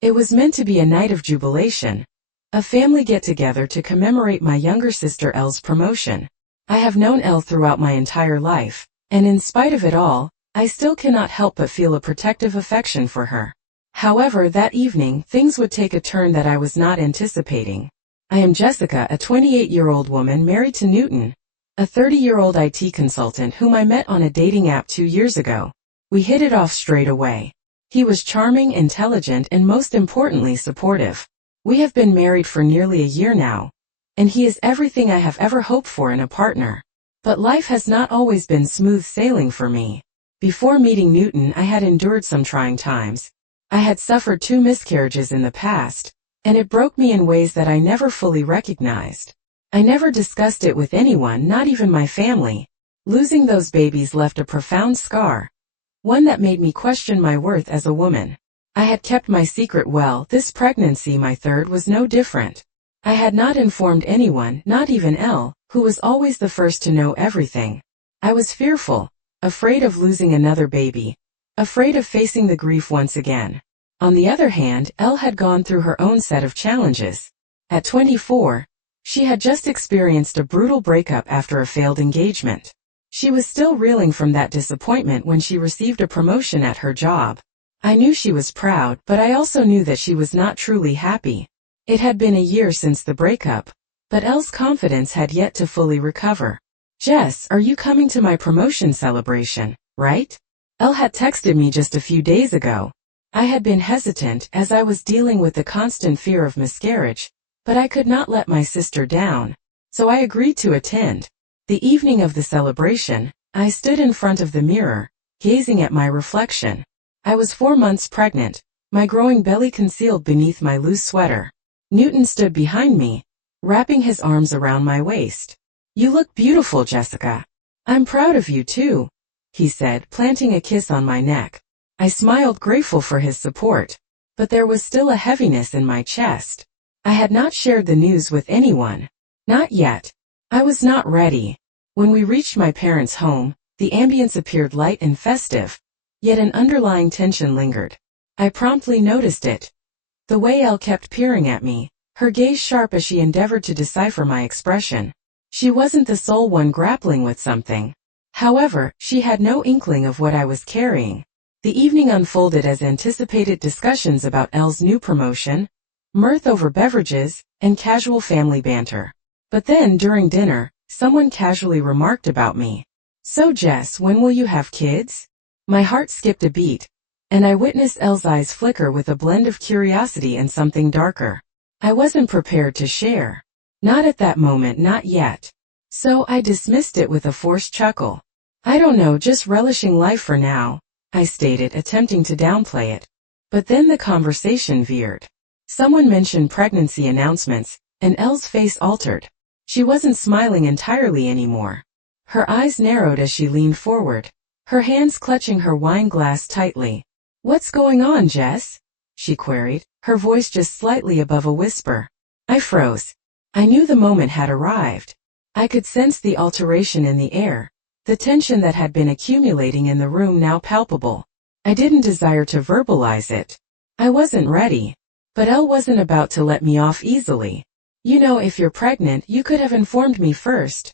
It was meant to be a night of jubilation, a family get-together to commemorate my younger sister Elle's promotion. I have known Elle throughout my entire life, and in spite of it all, I still cannot help but feel a protective affection for her. However, that evening, things would take a turn that I was not anticipating. I am Jessica, a 28-year-old woman married to Newton, a 30-year-old IT consultant whom I met on a dating app 2 years ago. We hit it off straight away. He was charming, intelligent, and most importantly, supportive. We have been married for nearly a year now, and he is everything I have ever hoped for in a partner. But life has not always been smooth sailing for me. Before meeting Newton, I had endured some trying times. I had suffered 2 miscarriages in the past, and it broke me in ways that I never fully recognized. I never discussed it with anyone, not even my family. Losing those babies left a profound scar, one that made me question my worth as a woman. I had kept my secret well. This pregnancy, my third, was no different. I had not informed anyone, not even Elle, who was always the first to know everything. I was fearful, afraid of losing another baby, afraid of facing the grief once again. On the other hand, Elle had gone through her own set of challenges. At 24, she had just experienced a brutal breakup after a failed engagement. She was still reeling from that disappointment when she received a promotion at her job. I knew she was proud, but I also knew that she was not truly happy. It had been a year since the breakup, but Elle's confidence had yet to fully recover. "Jess, are you coming to my promotion celebration, right?" Elle had texted me just a few days ago. I had been hesitant as I was dealing with the constant fear of miscarriage, but I could not let my sister down, so I agreed to attend. The evening of the celebration, I stood in front of the mirror, gazing at my reflection. I was 4 months pregnant, my growing belly concealed beneath my loose sweater. Newton stood behind me, wrapping his arms around my waist. "You look beautiful, Jessica. I'm proud of you too," he said, planting a kiss on my neck. I smiled, grateful for his support, but there was still a heaviness in my chest. I had not shared the news with anyone. Not yet. I was not ready. When we reached my parents' home, the ambience appeared light and festive, yet an underlying tension lingered. I promptly noticed it. The way Elle kept peering at me, her gaze sharp as she endeavored to decipher my expression. She wasn't the sole one grappling with something. However, she had no inkling of what I was carrying. The evening unfolded as anticipated discussions about Elle's new promotion, mirth over beverages, and casual family banter. But then, during dinner, someone casually remarked about me. "So Jess, when will you have kids?" My heart skipped a beat, and I witnessed Elle's eyes flicker with a blend of curiosity and something darker. I wasn't prepared to share. Not at that moment, not yet. So I dismissed it with a forced chuckle. "I don't know, just relishing life for now," I stated, attempting to downplay it. But then the conversation veered. Someone mentioned pregnancy announcements, and Elle's face altered. She wasn't smiling entirely anymore. Her eyes narrowed as she leaned forward, her hands clutching her wine glass tightly. "What's going on, Jess?" she queried, her voice just slightly above a whisper. I froze. I knew the moment had arrived. I could sense the alteration in the air, the tension that had been accumulating in the room now palpable. I didn't desire to verbalize it. I wasn't ready. But Elle wasn't about to let me off easily. "You know, if you're pregnant, you could have informed me first,"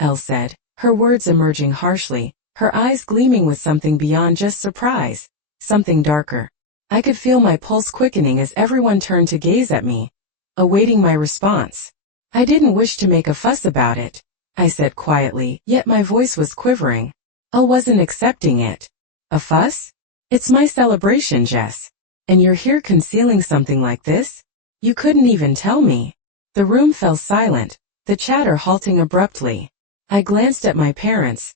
Elle said, her words emerging harshly, her eyes gleaming with something beyond just surprise, something darker. I could feel my pulse quickening as everyone turned to gaze at me, awaiting my response. "I didn't wish to make a fuss about it," I said quietly, yet my voice was quivering. Elle wasn't accepting it. "A fuss? It's my celebration, Jess. And you're here concealing something like this? You couldn't even tell me." The room fell silent, the chatter halting abruptly. I glanced at my parents.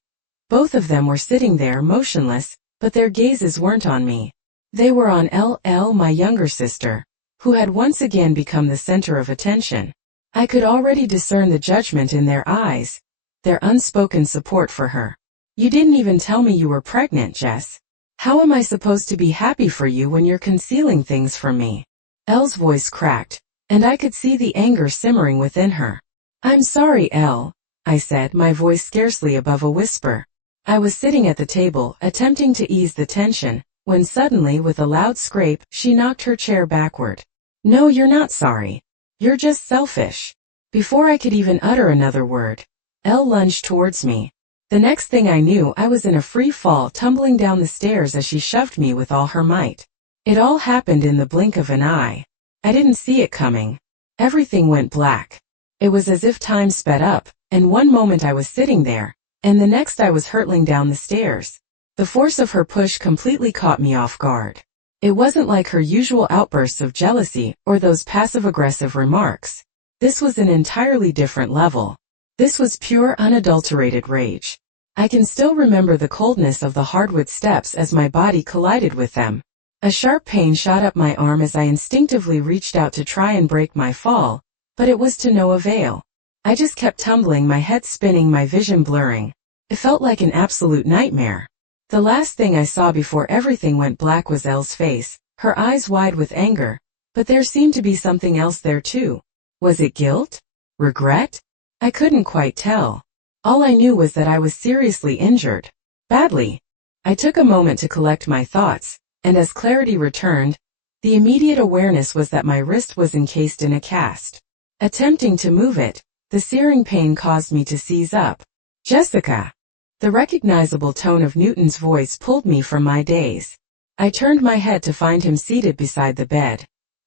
Both of them were sitting there motionless, but their gazes weren't on me. They were on Elle, my younger sister, who had once again become the center of attention. I could already discern the judgment in their eyes, their unspoken support for her. "You didn't even tell me you were pregnant, Jess. How am I supposed to be happy for you when you're concealing things from me?" Elle's voice cracked, and I could see the anger simmering within her. "I'm sorry, Elle," I said, my voice scarcely above a whisper. I was sitting at the table, attempting to ease the tension, when suddenly with a loud scrape, she knocked her chair backward. No, you're not sorry. You're just selfish. Before I could even utter another word, Elle lunged towards me. The next thing I knew, I was in a free fall, tumbling down the stairs as she shoved me with all her might. It all happened in the blink of an eye. I didn't see it coming. Everything went black. It was as if time sped up, and one moment I was sitting there, and the next I was hurtling down the stairs. The force of her push completely caught me off guard. It wasn't like her usual outbursts of jealousy or those passive-aggressive remarks. This was an entirely different level. This was pure, unadulterated rage. I can still remember the coldness of the hardwood steps as my body collided with them. A sharp pain shot up my arm as I instinctively reached out to try and break my fall, but it was to no avail. I just kept tumbling, my head spinning, my vision blurring. It felt like an absolute nightmare. The last thing I saw before everything went black was Elle's face, her eyes wide with anger, but there seemed to be something else there too. Was it guilt? Regret? I couldn't quite tell. All I knew was that I was seriously injured. Badly. I took a moment to collect my thoughts, and as clarity returned, the immediate awareness was that my wrist was encased in a cast. Attempting to move it, the searing pain caused me to seize up. Jessica! The recognizable tone of Newton's voice pulled me from my daze. I turned my head to find him seated beside the bed.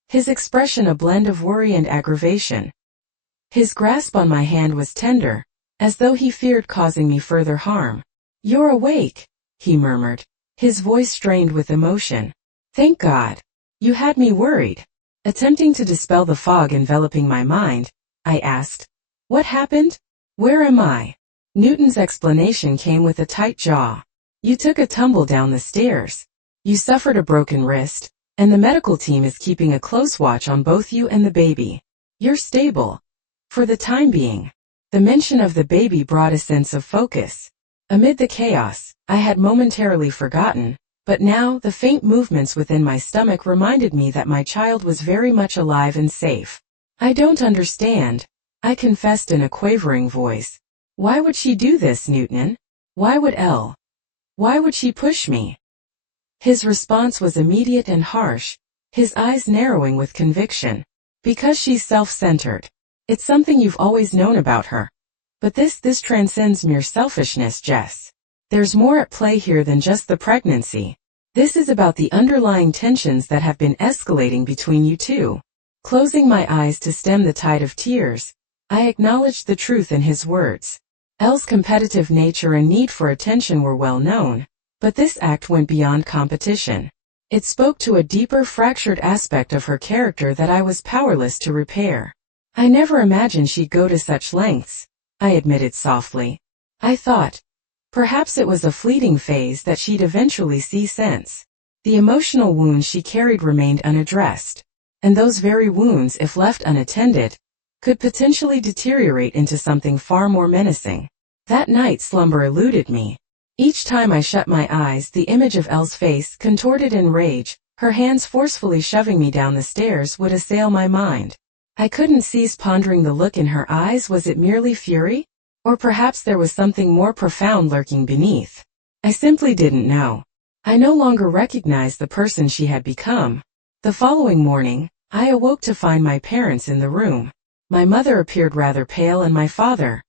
His expression a blend of worry and aggravation. His grasp on my hand was tender, as though he feared causing me further harm. You're awake, he murmured, his voice strained with emotion. Thank God. You had me worried. Attempting to dispel the fog enveloping my mind, I asked, what happened? Where am I? Newton's explanation came with a tight jaw. You took a tumble down the stairs. You suffered a broken wrist, and the medical team is keeping a close watch on both you and the baby. You're stable. For the time being. The mention of the baby brought a sense of focus. Amid the chaos, I had momentarily forgotten, but now the faint movements within my stomach reminded me that my child was very much alive and safe. I don't understand, I confessed in a quavering voice. Why would she do this, Newton? Why would Elle? Why would she push me? His response was immediate and harsh, his eyes narrowing with conviction. Because she's self-centered. It's something you've always known about her. But this transcends mere selfishness, Jess. There's more at play here than just the pregnancy. This is about the underlying tensions that have been escalating between you two. Closing my eyes to stem the tide of tears, I acknowledged the truth in his words. Elle's competitive nature and need for attention were well known, but this act went beyond competition. It spoke to a deeper, fractured aspect of her character that I was powerless to repair. I never imagined she'd go to such lengths, I admitted softly. I thought, perhaps it was a fleeting phase that she'd eventually see sense. The emotional wounds she carried remained unaddressed, and those very wounds, if left unattended, could potentially deteriorate into something far more menacing. That night slumber eluded me. Each time I shut my eyes, the image of Elle's face, contorted in rage, her hands forcefully shoving me down the stairs, would assail my mind. I couldn't cease pondering the look in her eyes. Was it merely fury? Or perhaps there was something more profound lurking beneath. I simply didn't know. I no longer recognized the person she had become. The following morning, I awoke to find my parents in the room. My mother appeared rather pale and my father,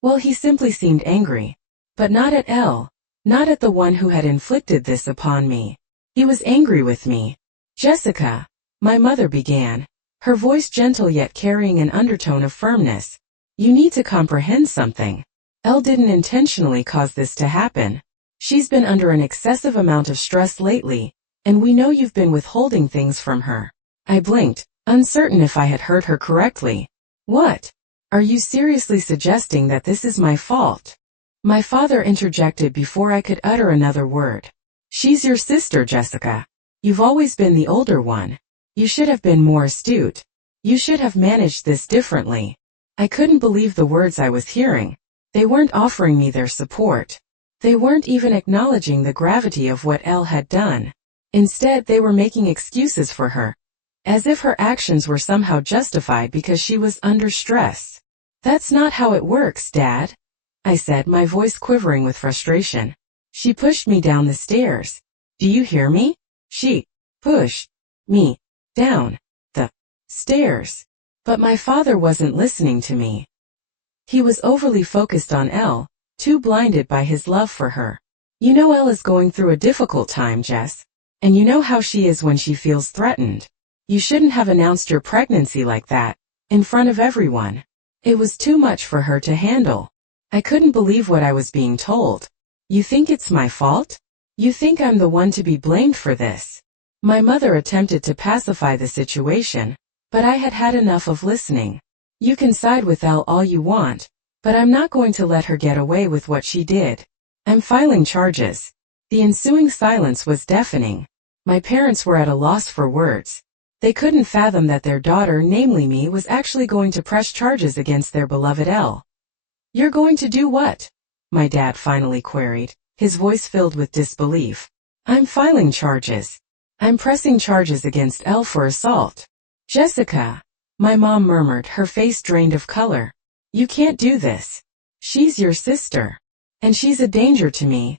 well, he simply seemed angry. But not at Elle, not at the one who had inflicted this upon me. He was angry with me. Jessica, my mother began, her voice gentle yet carrying an undertone of firmness. You need to comprehend something. Elle didn't intentionally cause this to happen. She's been under an excessive amount of stress lately, and we know you've been withholding things from her. I blinked, uncertain if I had heard her correctly. What? Are you seriously suggesting that this is my fault? My father interjected before I could utter another word. She's your sister, Jessica. You've always been the older one. You should have been more astute. You should have managed this differently. I couldn't believe the words I was hearing. They weren't offering me their support. They weren't even acknowledging the gravity of what Elle had done. Instead, they were making excuses for her, as if her actions were somehow justified because she was under stress. That's not how it works, Dad, I said, my voice quivering with frustration. She pushed me down the stairs. Do you hear me? She pushed me down the stairs. But my father wasn't listening to me. He was overly focused on Elle, too blinded by his love for her. You know Elle is going through a difficult time, Jess. And you know how she is when she feels threatened. You shouldn't have announced your pregnancy like that, in front of everyone. It was too much for her to handle. I couldn't believe what I was being told. You think it's my fault? You think I'm the one to be blamed for this? My mother attempted to pacify the situation, but I had had enough of listening. You can side with Elle all you want, but I'm not going to let her get away with what she did. I'm filing charges. The ensuing silence was deafening. My parents were at a loss for words. They couldn't fathom that their daughter, namely me, was actually going to press charges against their beloved Elle. You're going to do what? My dad finally queried, his voice filled with disbelief. I'm filing charges. I'm pressing charges against Elle for assault. Jessica, my mom murmured, her face drained of color. You can't do this. She's your sister. And she's a danger to me.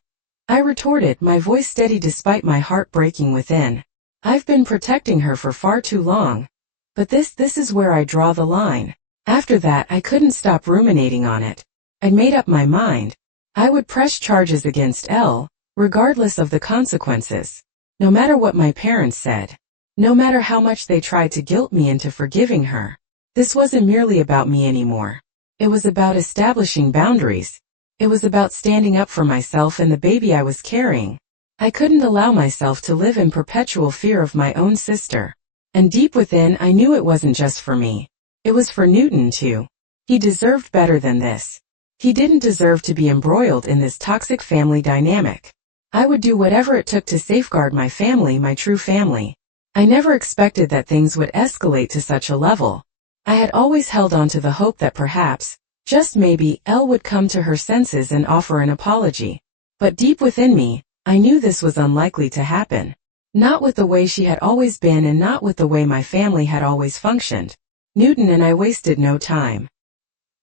I retorted, my voice steady despite my heart breaking within. I've been protecting her for far too long. But this is where I draw the line. After that, I couldn't stop ruminating on it. I'd made up my mind. I would press charges against Elle, regardless of the consequences. No matter what my parents said. No matter how much they tried to guilt me into forgiving her. This wasn't merely about me anymore. It was about establishing boundaries. It was about standing up for myself and the baby I was carrying. I couldn't allow myself to live in perpetual fear of my own sister. And deep within, I knew it wasn't just for me. It was for Newton too. He deserved better than this. He didn't deserve to be embroiled in this toxic family dynamic. I would do whatever it took to safeguard my family, my true family. I never expected that things would escalate to such a level. I had always held on to the hope that perhaps, just maybe, Elle would come to her senses and offer an apology. But deep within me, I knew this was unlikely to happen. Not with the way she had always been and not with the way my family had always functioned. Newton and I wasted no time.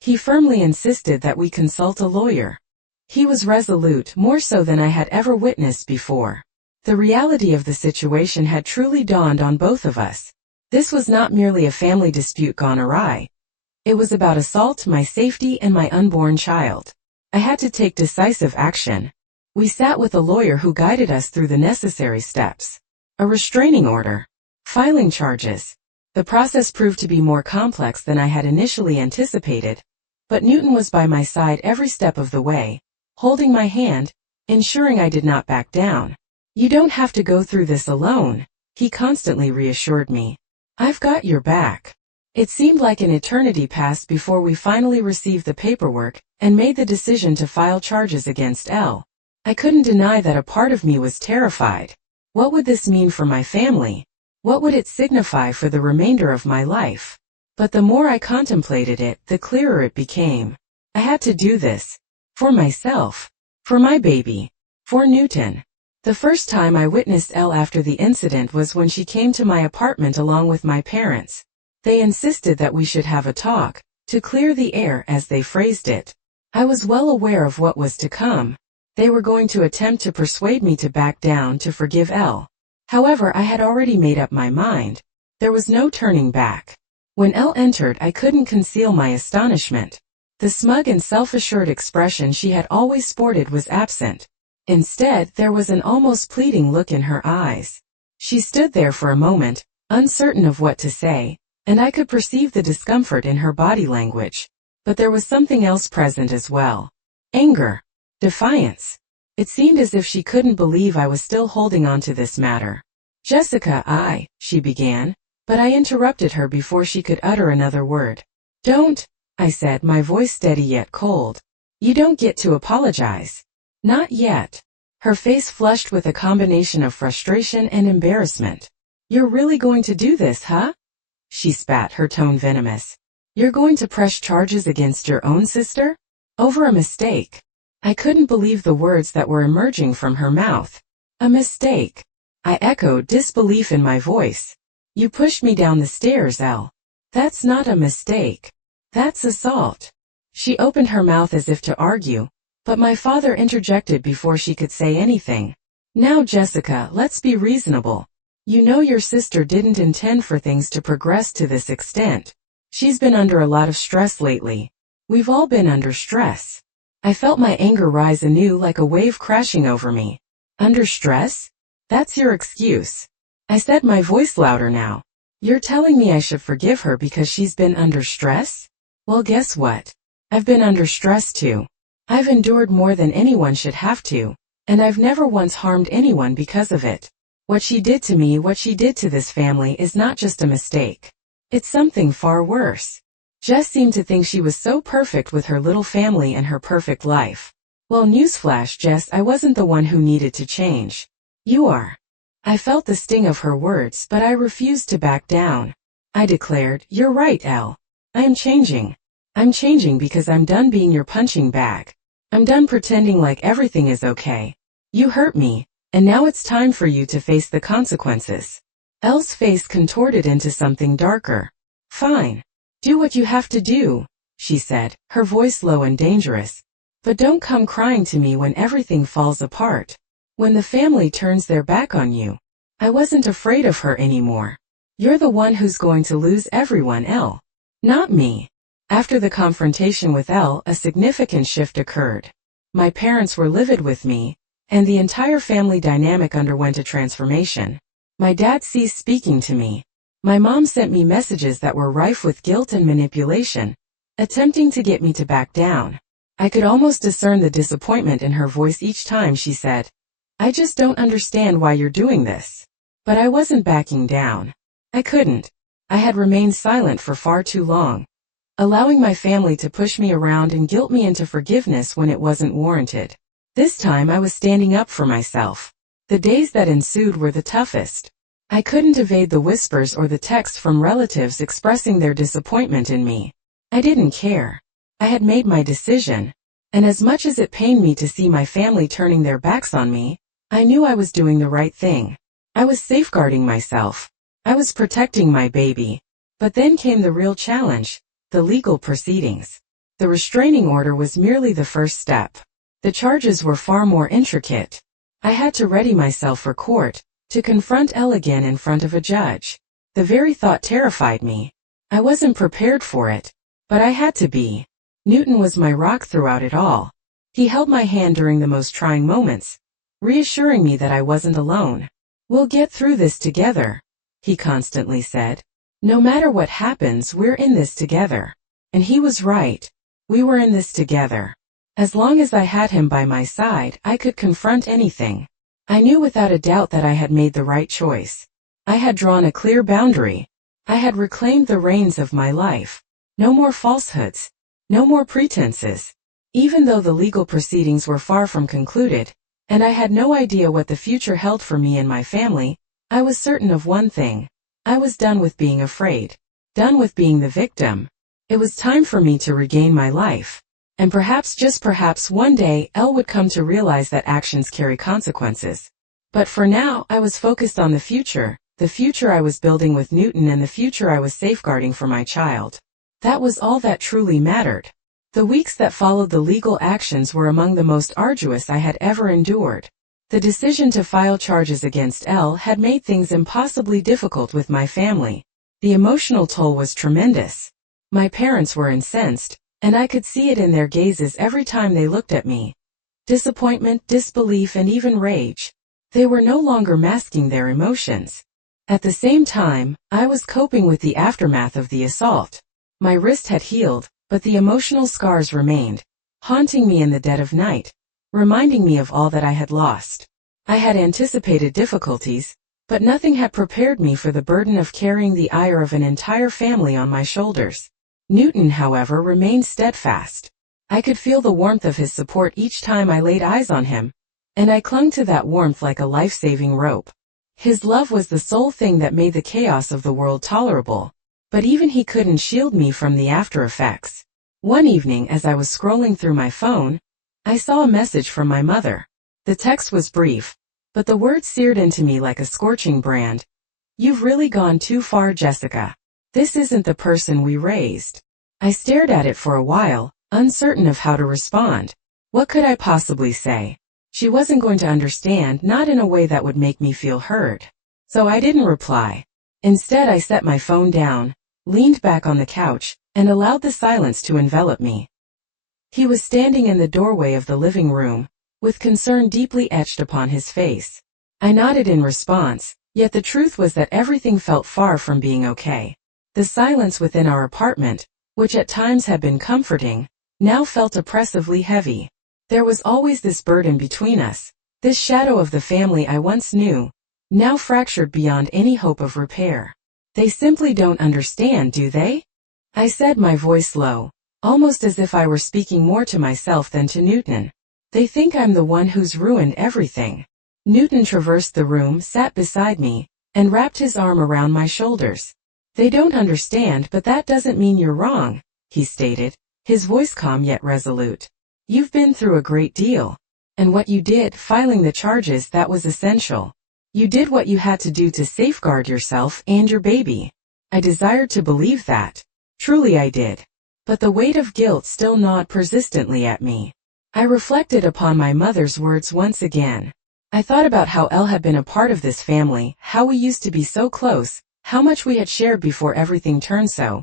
He firmly insisted that we consult a lawyer. He was resolute, more so than I had ever witnessed before. The reality of the situation had truly dawned on both of us. This was not merely a family dispute gone awry. It was about assault, my safety, and my unborn child. I had to take decisive action. We sat with a lawyer who guided us through the necessary steps. A restraining order. Filing charges. The process proved to be more complex than I had initially anticipated, but Newton was by my side every step of the way, holding my hand, ensuring I did not back down. You don't have to go through this alone, he constantly reassured me. I've got your back. It seemed like an eternity passed before we finally received the paperwork and made the decision to file charges against Elle. I couldn't deny that a part of me was terrified. What would this mean for my family? What would it signify for the remainder of my life? But the more I contemplated it, the clearer it became. I had to do this. For myself. For my baby. For Newton. The first time I witnessed Elle after the incident was when she came to my apartment along with my parents. They insisted that we should have a talk, to clear the air, as they phrased it. I was well aware of what was to come. They were going to attempt to persuade me to back down, to forgive Elle. However, I had already made up my mind. There was no turning back. When Elle entered, I couldn't conceal my astonishment. The smug and self-assured expression she had always sported was absent. Instead, there was an almost pleading look in her eyes. She stood there for a moment, uncertain of what to say, and I could perceive the discomfort in her body language. But there was something else present as well. Anger. Defiance. It seemed as if she couldn't believe I was still holding on to this matter. Jessica, she began, but I interrupted her before she could utter another word. Don't, I said, my voice steady yet cold. You don't get to apologize. Not yet. Her face flushed with a combination of frustration and embarrassment. You're really going to do this, huh? She spat, her tone venomous. You're going to press charges against your own sister? Over a mistake. I couldn't believe the words that were emerging from her mouth. A mistake. I echoed, disbelief in my voice. You pushed me down the stairs, Elle. That's not a mistake. That's assault. She opened her mouth as if to argue, but my father interjected before she could say anything. Now Jessica, let's be reasonable. You know your sister didn't intend for things to progress to this extent. She's been under a lot of stress lately. We've all been under stress. I felt my anger rise anew like a wave crashing over me. Under stress? That's your excuse. I said, my voice louder now. You're telling me I should forgive her because she's been under stress? Well, guess what? I've been under stress too. I've endured more than anyone should have to, and I've never once harmed anyone because of it. What she did to me, what she did to this family is not just a mistake. It's something far worse. Jess seemed to think she was so perfect with her little family and her perfect life. Well, newsflash, Jess, I wasn't the one who needed to change. You are. I felt the sting of her words, but I refused to back down. I declared, you're right, Elle. I am changing. I'm changing because I'm done being your punching bag. I'm done pretending like everything is okay. You hurt me, and now it's time for you to face the consequences. Elle's face contorted into something darker. Fine. Do what you have to do, she said, her voice low and dangerous. But don't come crying to me when everything falls apart. When the family turns their back on you. I wasn't afraid of her anymore. You're the one who's going to lose everyone, Elle. Not me. After the confrontation with Elle, a significant shift occurred. My parents were livid with me, and the entire family dynamic underwent a transformation. My dad ceased speaking to me. My mom sent me messages that were rife with guilt and manipulation, attempting to get me to back down. I could almost discern the disappointment in her voice each time she said, I just don't understand why you're doing this. But I wasn't backing down. I couldn't. I had remained silent for far too long, allowing my family to push me around and guilt me into forgiveness when it wasn't warranted. This time I was standing up for myself. The days that ensued were the toughest. I couldn't evade the whispers or the texts from relatives expressing their disappointment in me. I didn't care. I had made my decision, and as much as it pained me to see my family turning their backs on me, I knew I was doing the right thing. I was safeguarding myself. I was protecting my baby. But then came the real challenge, the legal proceedings. The restraining order was merely the first step. The charges were far more intricate. I had to ready myself for court, to confront Elle again in front of a judge. The very thought terrified me. I wasn't prepared for it, but I had to be. Newton was my rock throughout it all. He held my hand during the most trying moments, reassuring me that I wasn't alone. We'll get through this together, he constantly said. No matter what happens, we're in this together. And he was right. We were in this together. As long as I had him by my side, I could confront anything. I knew without a doubt that I had made the right choice. I had drawn a clear boundary. I had reclaimed the reins of my life. No more falsehoods. No more pretenses. Even though the legal proceedings were far from concluded, and I had no idea what the future held for me and my family, I was certain of one thing. I was done with being afraid. Done with being the victim. It was time for me to regain my life. And perhaps, just perhaps, one day, Elle would come to realize that actions carry consequences. But for now, I was focused on the future I was building with Newton and the future I was safeguarding for my child. That was all that truly mattered. The weeks that followed the legal actions were among the most arduous I had ever endured. The decision to file charges against Elle had made things impossibly difficult with my family. The emotional toll was tremendous. My parents were incensed, and I could see it in their gazes every time they looked at me. Disappointment, disbelief, and even rage. They were no longer masking their emotions. At the same time, I was coping with the aftermath of the assault. My wrist had healed, but the emotional scars remained, haunting me in the dead of night, reminding me of all that I had lost. I had anticipated difficulties, but nothing had prepared me for the burden of carrying the ire of an entire family on my shoulders. Newton, however, remained steadfast. I could feel the warmth of his support each time I laid eyes on him, and I clung to that warmth like a life-saving rope. His love was the sole thing that made the chaos of the world tolerable, but even he couldn't shield me from the after-effects. One evening, as I was scrolling through my phone, I saw a message from my mother. The text was brief, but the words seared into me like a scorching brand. You've really gone too far, Jessica. This isn't the person we raised. I stared at it for a while, uncertain of how to respond. What could I possibly say? She wasn't going to understand, not in a way that would make me feel hurt. So I didn't reply. Instead, I set my phone down, leaned back on the couch, and allowed the silence to envelop me. He was standing in the doorway of the living room, with concern deeply etched upon his face. I nodded in response, yet the truth was that everything felt far from being okay. The silence within our apartment, which at times had been comforting, now felt oppressively heavy. There was always this burden between us, this shadow of the family I once knew, now fractured beyond any hope of repair. They simply don't understand, do they? I said, my voice low, almost as if I were speaking more to myself than to Newton. They think I'm the one who's ruined everything. Newton traversed the room, sat beside me, and wrapped his arm around my shoulders. They don't understand, but that doesn't mean you're wrong, he stated, his voice calm yet resolute. You've been through a great deal. And what you did, filing the charges, that was essential. You did what you had to do to safeguard yourself and your baby. I desired to believe that. Truly I did. But the weight of guilt still gnawed persistently at me. I reflected upon my mother's words once again. I thought about how Elle had been a part of this family, how we used to be so close, how much we had shared before everything turned so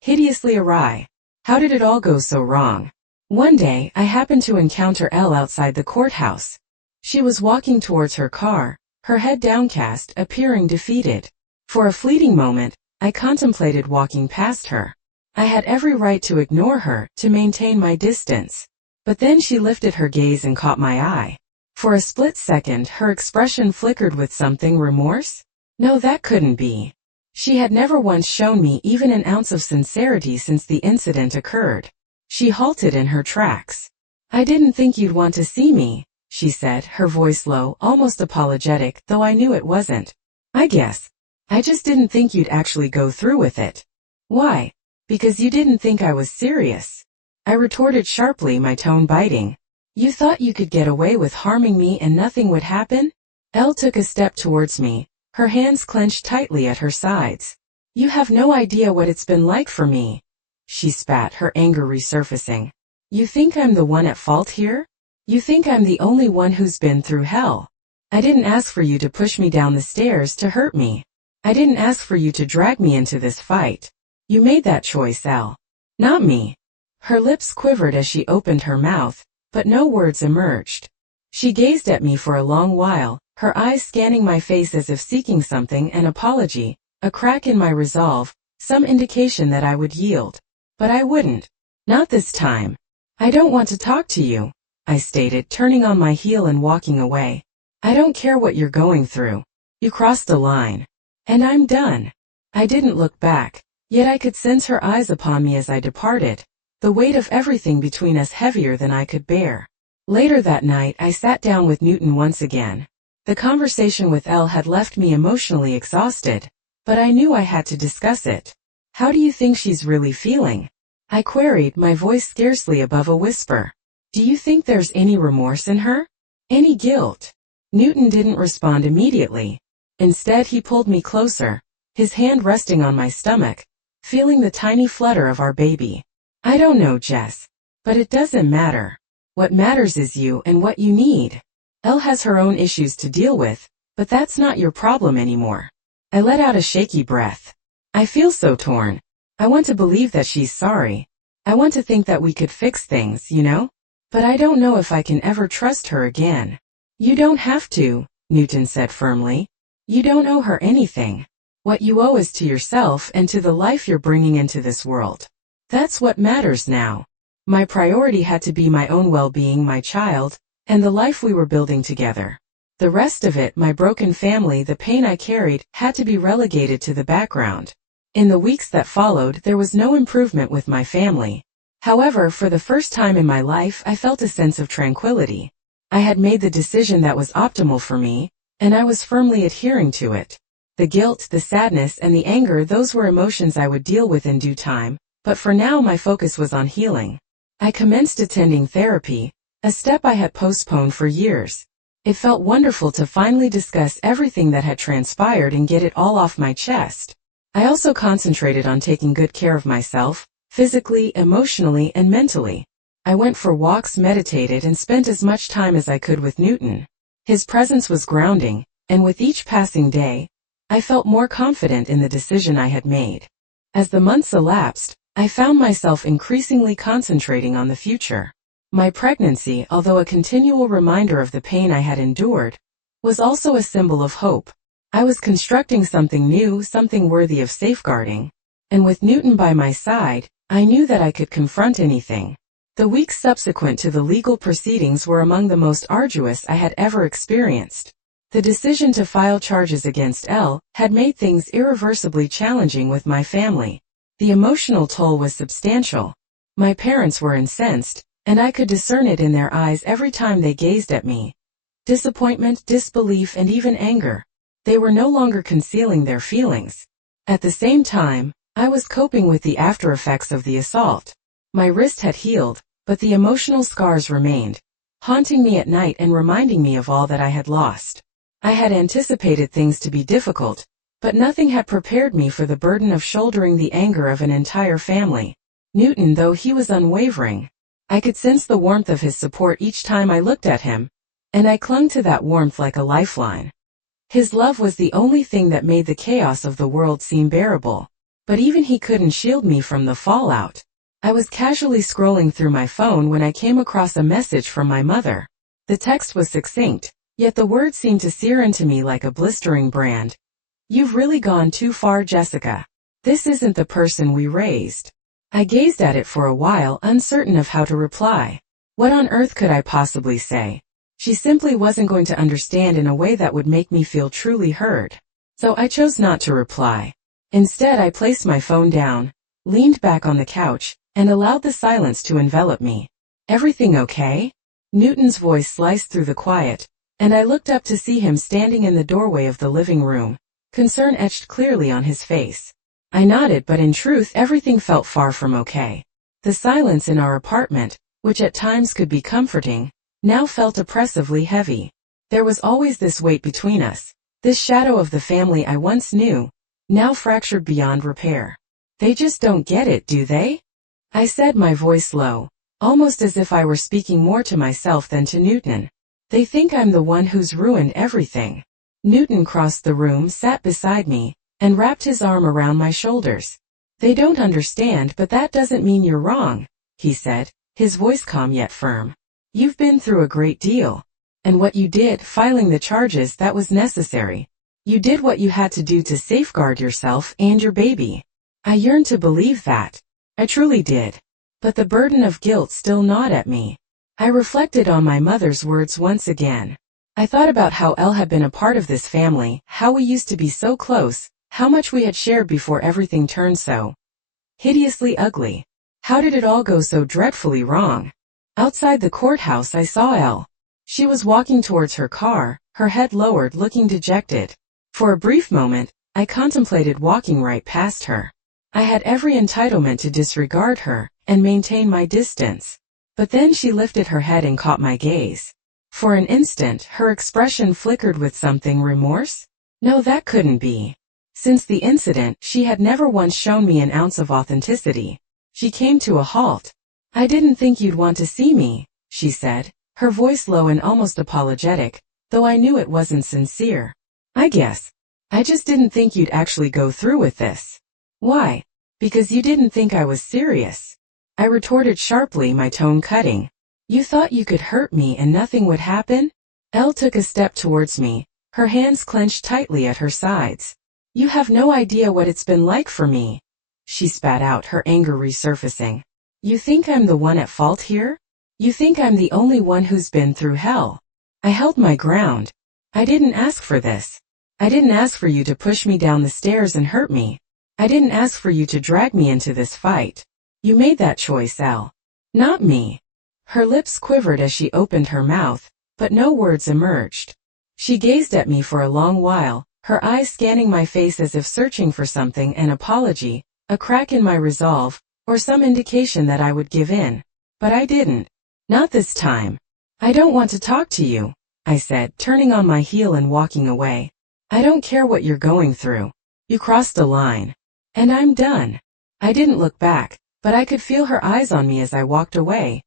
hideously awry. How did it all go so wrong? One day, I happened to encounter Elle outside the courthouse. She was walking towards her car, her head downcast, appearing defeated. For a fleeting moment, I contemplated walking past her. I had every right to ignore her, to maintain my distance. But then she lifted her gaze and caught my eye. For a split second, her expression flickered with something. Remorse? No, that couldn't be. She had never once shown me even an ounce of sincerity since the incident occurred. She halted in her tracks. I didn't think you'd want to see me, she said, her voice low, almost apologetic, though I knew it wasn't. I just didn't think you'd actually go through with it. Why? Because you didn't think I was serious. I retorted sharply, my tone biting. You thought you could get away with harming me and nothing would happen? Elle took a step towards me, her hands clenched tightly at her sides. You have no idea what it's been like for me. She spat, her anger resurfacing. You think I'm the one at fault here? You think I'm the only one who's been through hell? I didn't ask for you to push me down the stairs to hurt me. I didn't ask for you to drag me into this fight. You made that choice, Elle. Not me. Her lips quivered as she opened her mouth, but no words emerged. She gazed at me for a long while, her eyes scanning my face as if seeking something, an apology, a crack in my resolve, some indication that I would yield. But I wouldn't. Not this time. I don't want to talk to you, I stated, turning on my heel and walking away. I don't care what you're going through. You crossed the line. And I'm done. I didn't look back, yet I could sense her eyes upon me as I departed, the weight of everything between us heavier than I could bear. Later that night, I sat down with Newton once again. The conversation with Elle had left me emotionally exhausted, but I knew I had to discuss it. How do you think she's really feeling? I queried, my voice scarcely above a whisper. Do you think there's any remorse in her? Any guilt? Newton didn't respond immediately. Instead, he pulled me closer, his hand resting on my stomach, feeling the tiny flutter of our baby. I don't know, Jess. But it doesn't matter. What matters is you and what you need. Elle has her own issues to deal with, but that's not your problem anymore. I let out a shaky breath. I feel so torn. I want to believe that she's sorry. I want to think that we could fix things, you know? But I don't know if I can ever trust her again. You don't have to, Newton said firmly. You don't owe her anything. What you owe is to yourself and to the life you're bringing into this world. That's what matters now. My priority had to be my own well-being, my child, and the life we were building together. The rest of it, my broken family, the pain I carried, had to be relegated to the background. In the weeks that followed, there was no improvement with my family. However, for the first time in my life, I felt a sense of tranquility. I had made the decision that was optimal for me, and I was firmly adhering to it. The guilt, the sadness, and the anger, those were emotions I would deal with in due time, but for now my focus was on healing. I commenced attending therapy, a step I had postponed for years. It felt wonderful to finally discuss everything that had transpired and get it all off my chest. I also concentrated on taking good care of myself, physically, emotionally, and mentally. I went for walks, meditated, and spent as much time as I could with Newton. His presence was grounding, and with each passing day, I felt more confident in the decision I had made. As the months elapsed, I found myself increasingly concentrating on the future. My pregnancy, although a continual reminder of the pain I had endured, was also a symbol of hope. I was constructing something new, something worthy of safeguarding, and with Newton by my side, I knew that I could confront anything. The weeks subsequent to the legal proceedings were among the most arduous I had ever experienced. The decision to file charges against Elle had made things irreversibly challenging with my family. The emotional toll was substantial. My parents were incensed, and I could discern it in their eyes every time they gazed at me. Disappointment, disbelief, and even anger. They were no longer concealing their feelings. At the same time, I was coping with the aftereffects of the assault. My wrist had healed, but the emotional scars remained, haunting me at night and reminding me of all that I had lost. I had anticipated things to be difficult, but nothing had prepared me for the burden of shouldering the anger of an entire family. Newton, though he was unwavering, I could sense the warmth of his support each time I looked at him, and I clung to that warmth like a lifeline. His love was the only thing that made the chaos of the world seem bearable, but even he couldn't shield me from the fallout. I was casually scrolling through my phone when I came across a message from my mother. The text was succinct, yet the words seemed to sear into me like a blistering brand. "You've really gone too far, Jessica. This isn't the person we raised." I gazed at it for a while, uncertain of how to reply. What on earth could I possibly say? She simply wasn't going to understand in a way that would make me feel truly heard. So I chose not to reply. Instead, I placed my phone down, leaned back on the couch, and allowed the silence to envelop me. "Everything okay?" Newton's voice sliced through the quiet, and I looked up to see him standing in the doorway of the living room, concern etched clearly on his face. I nodded, but in truth everything felt far from okay. The silence in our apartment, which at times could be comforting, now felt oppressively heavy. There was always this weight between us, this shadow of the family I once knew, now fractured beyond repair. "They just don't get it, do they?" I said, my voice low, almost as if I were speaking more to myself than to Newton. "They think I'm the one who's ruined everything." Newton crossed the room, sat beside me, and wrapped his arm around my shoulders. "They don't understand, but that doesn't mean you're wrong," he said, his voice calm yet firm. "You've been through a great deal. And what you did, filing the charges, that was necessary. You did what you had to do to safeguard yourself and your baby." I yearned to believe that. I truly did. But the burden of guilt still gnawed at me. I reflected on my mother's words once again. I thought about how Elle had been a part of this family, how we used to be so close, how much we had shared before everything turned so hideously ugly. How did it all go so dreadfully wrong? Outside the courthouse I saw Elle. She was walking towards her car, her head lowered, looking dejected. For a brief moment, I contemplated walking right past her. I had every entitlement to disregard her and maintain my distance. But then she lifted her head and caught my gaze. For an instant, her expression flickered with something. Remorse? No, that couldn't be. Since the incident, she had never once shown me an ounce of authenticity. She came to a halt. "I didn't think you'd want to see me," she said, her voice low and almost apologetic, though I knew it wasn't sincere. I just didn't think you'd actually go through with this." "Why?" "Because you didn't think I was serious," I retorted sharply, my tone cutting. "You thought you could hurt me and nothing would happen?" Elle took a step towards me, her hands clenched tightly at her sides. "You have no idea what it's been like for me," she spat out, her anger resurfacing. "You think I'm the one at fault here? You think I'm the only one who's been through hell?" I held my ground. "I didn't ask for this. I didn't ask for you to push me down the stairs and hurt me. I didn't ask for you to drag me into this fight. You made that choice, Elle. Not me." Her lips quivered as she opened her mouth, but no words emerged. She gazed at me for a long while, her eyes scanning my face as if searching for something, an apology, a crack in my resolve, or some indication that I would give in. But I didn't. "Not this time. I don't want to talk to you," I said, turning on my heel and walking away. "I don't care what you're going through. You crossed a line. And I'm done." I didn't look back, but I could feel her eyes on me as I walked away.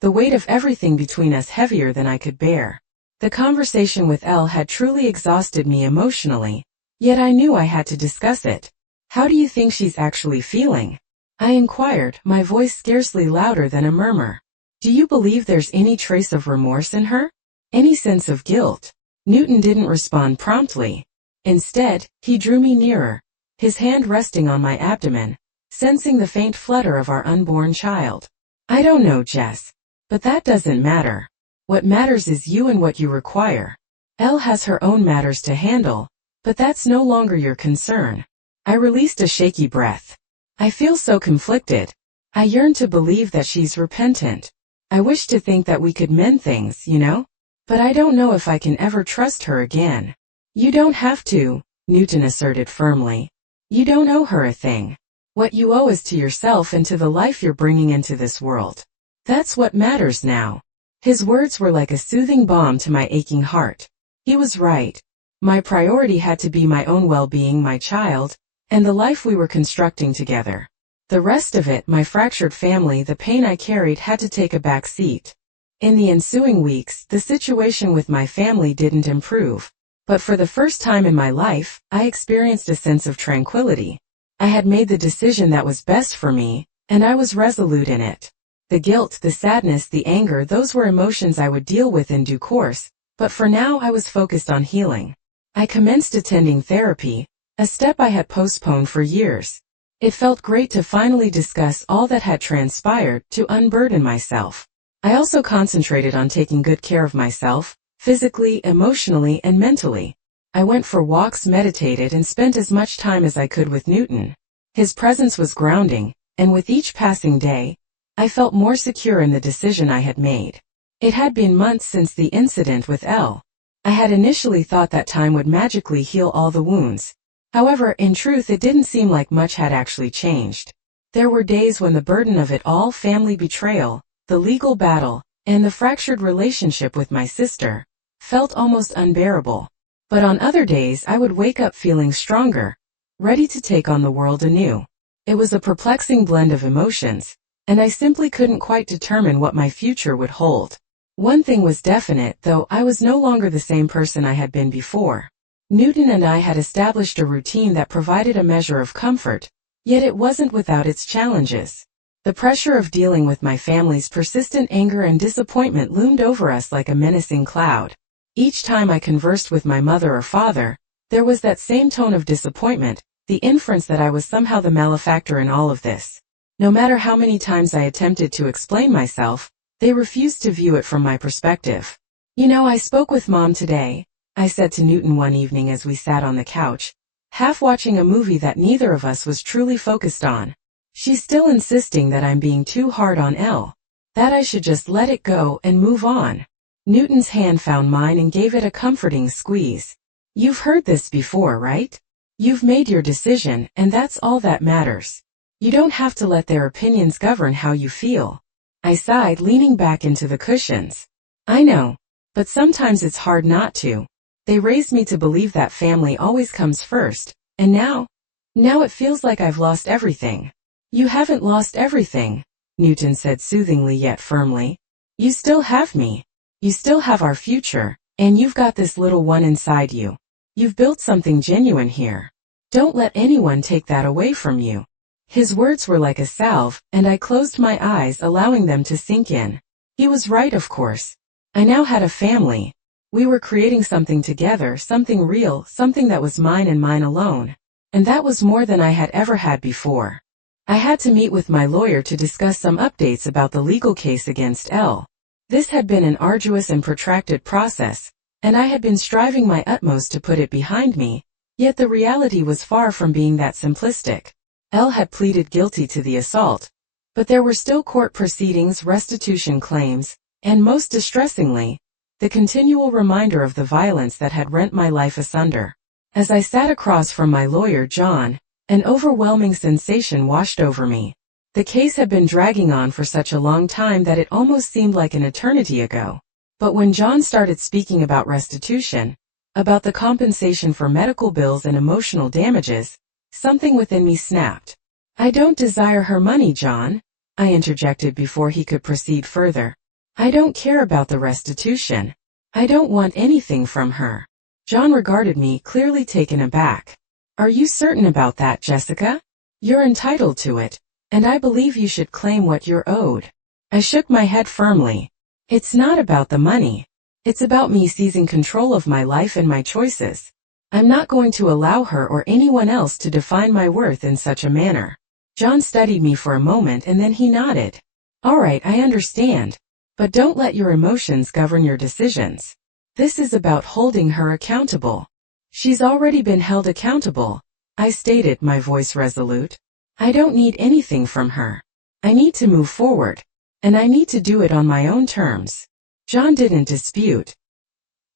the weight of everything between us heavier than I could bear. The conversation with Elle had truly exhausted me emotionally, yet I knew I had to discuss it. How do you think she's actually feeling? I inquired, my voice scarcely louder than a murmur. Do you believe there's any trace of remorse in her? Any sense of guilt? Newton didn't respond promptly. Instead, he drew me nearer, his hand resting on my abdomen, sensing the faint flutter of our unborn child. I don't know, Jess. But that doesn't matter. What matters is you and what you require. Elle has her own matters to handle, but that's no longer your concern. I released a shaky breath. I feel so conflicted. I yearn to believe that she's repentant. I wish to think that we could mend things, you know? But I don't know if I can ever trust her again. You don't have to, Newton asserted firmly. You don't owe her a thing. What you owe is to yourself and to the life you're bringing into this world. That's what matters now. His words were like a soothing balm to my aching heart. He was right. My priority had to be my own well-being, my child, and the life we were constructing together. The rest of it, my fractured family, the pain I carried, had to take a back seat. In the ensuing weeks, the situation with my family didn't improve. But for the first time in my life, I experienced a sense of tranquility. I had made the decision that was best for me, and I was resolute in it. The guilt, the sadness, the anger, those were emotions I would deal with in due course, but for now I was focused on healing. I commenced attending therapy, a step I had postponed for years. It felt great to finally discuss all that had transpired, to unburden myself. I also concentrated on taking good care of myself, physically, emotionally, and mentally. I went for walks, meditated, and spent as much time as I could with Newton. His presence was grounding, and with each passing day, I felt more secure in the decision I had made. It had been months since the incident with Elle. I had initially thought that time would magically heal all the wounds. However, in truth, it didn't seem like much had actually changed. There were days when the burden of it all, family betrayal, the legal battle, and the fractured relationship with my sister, felt almost unbearable. But on other days I would wake up feeling stronger, ready to take on the world anew. It was a perplexing blend of emotions, and I simply couldn't quite determine what my future would hold. One thing was definite, though, I was no longer the same person I had been before. Newton and I had established a routine that provided a measure of comfort, yet it wasn't without its challenges. The pressure of dealing with my family's persistent anger and disappointment loomed over us like a menacing cloud. Each time I conversed with my mother or father, there was that same tone of disappointment, the inference that I was somehow the malefactor in all of this. No matter how many times I attempted to explain myself, they refused to view it from my perspective. You know, I spoke with Mom today, I said to Newton one evening as we sat on the couch, half watching a movie that neither of us was truly focused on. She's still insisting that I'm being too hard on Elle, that I should just let it go and move on. Newton's hand found mine and gave it a comforting squeeze. You've heard this before, right? You've made your decision, and that's all that matters. You don't have to let their opinions govern how you feel. I sighed, leaning back into the cushions. I know, but sometimes it's hard not to. They raised me to believe that family always comes first, and now it feels like I've lost everything. You haven't lost everything, Newton said soothingly yet firmly. You still have me. You still have our future, and you've got this little one inside you. You've built something genuine here. Don't let anyone take that away from you. His words were like a salve, and I closed my eyes, allowing them to sink in. He was right, of course. I now had a family. We were creating something together, something real, something that was mine and mine alone. And that was more than I had ever had before. I had to meet with my lawyer to discuss some updates about the legal case against Elle. This had been an arduous and protracted process, and I had been striving my utmost to put it behind me, yet the reality was far from being that simplistic. Elle had pleaded guilty to the assault, but there were still court proceedings, restitution claims, and most distressingly, the continual reminder of the violence that had rent my life asunder. As I sat across from my lawyer, John, an overwhelming sensation washed over me. The case had been dragging on for such a long time that it almost seemed like an eternity ago. But when John started speaking about restitution, about the compensation for medical bills and emotional damages, something within me snapped. I don't desire her money, John, I interjected before he could proceed further. I don't care about the restitution. I don't want anything from her. John regarded me, clearly taken aback. Are you certain about that, Jessica? You're entitled to it, and I believe you should claim what you're owed. I shook my head firmly. It's not about the money. It's about me seizing control of my life and my choices. I'm not going to allow her or anyone else to define my worth in such a manner. John studied me for a moment and then he nodded. All right, I understand. But don't let your emotions govern your decisions. This is about holding her accountable. She's already been held accountable, I stated, my voice resolute. I don't need anything from her. I need to move forward. And I need to do it on my own terms. John didn't dispute.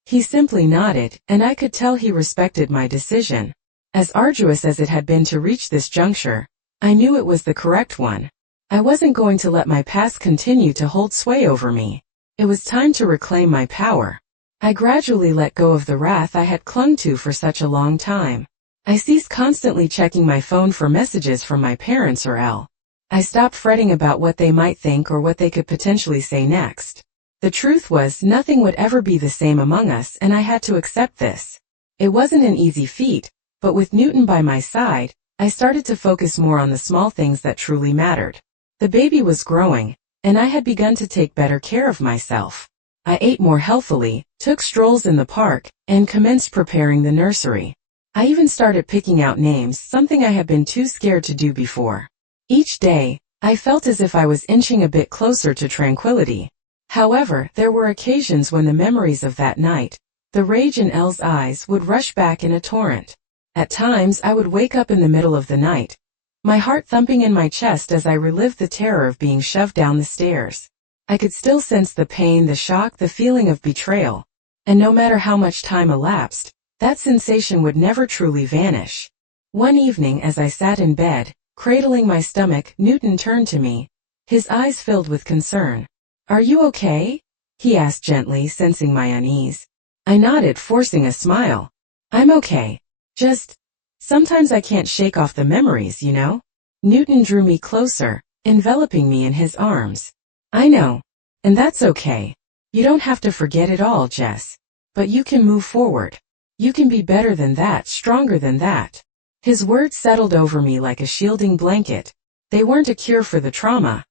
He simply nodded, and I could tell he respected my decision. As arduous as it had been to reach this juncture, I knew it was the correct one. I wasn't going to let my past continue to hold sway over me. It was time to reclaim my power. I gradually let go of the wrath I had clung to for such a long time. I ceased constantly checking my phone for messages from my parents or Elle. I stopped fretting about what they might think or what they could potentially say next. The truth was, nothing would ever be the same among us, and I had to accept this. It wasn't an easy feat, but with Newton by my side, I started to focus more on the small things that truly mattered. The baby was growing, and I had begun to take better care of myself. I ate more healthily, took strolls in the park, and commenced preparing the nursery. I even started picking out names, something I had been too scared to do before. Each day, I felt as if I was inching a bit closer to tranquility. However, there were occasions when the memories of that night, the rage in Elle's eyes, would rush back in a torrent. At times I would wake up in the middle of the night, my heart thumping in my chest as I relived the terror of being shoved down the stairs. I could still sense the pain, the shock, the feeling of betrayal. And no matter how much time elapsed, that sensation would never truly vanish. One evening as I sat in bed, cradling my stomach, Newton turned to me, his eyes filled with concern. Are you okay? He asked gently, sensing my unease. I nodded, forcing a smile. I'm okay. Just, sometimes I can't shake off the memories, you know? Newton drew me closer, enveloping me in his arms. I know. And that's okay. You don't have to forget it all, Jess. But you can move forward. You can be better than that, stronger than that. His words settled over me like a shielding blanket. They weren't a cure for the trauma,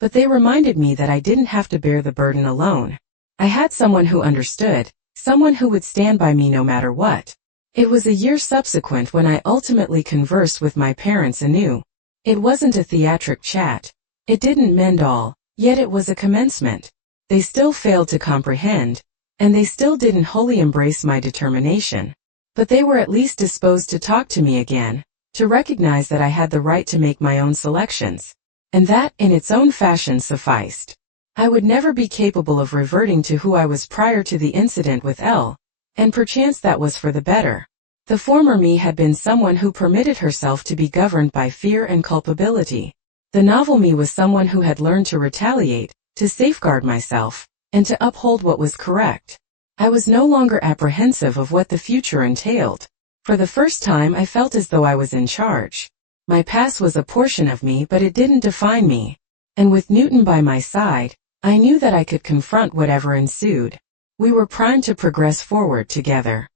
but they reminded me that I didn't have to bear the burden alone. I had someone who understood, someone who would stand by me no matter what. It was a year subsequent when I ultimately conversed with my parents anew. It wasn't a theatric chat. It didn't mend all, yet it was a commencement. They still failed to comprehend, and they still didn't wholly embrace my determination. But they were at least disposed to talk to me again, to recognize that I had the right to make my own selections. And that, in its own fashion, sufficed. I would never be capable of reverting to who I was prior to the incident with Elle, and perchance that was for the better. The former me had been someone who permitted herself to be governed by fear and culpability. The novel me was someone who had learned to retaliate, to safeguard myself, and to uphold what was correct. I was no longer apprehensive of what the future entailed. For the first time I felt as though I was in charge. My past was a portion of me, but it didn't define me. And with Newton by my side, I knew that I could confront whatever ensued. We were primed to progress forward together.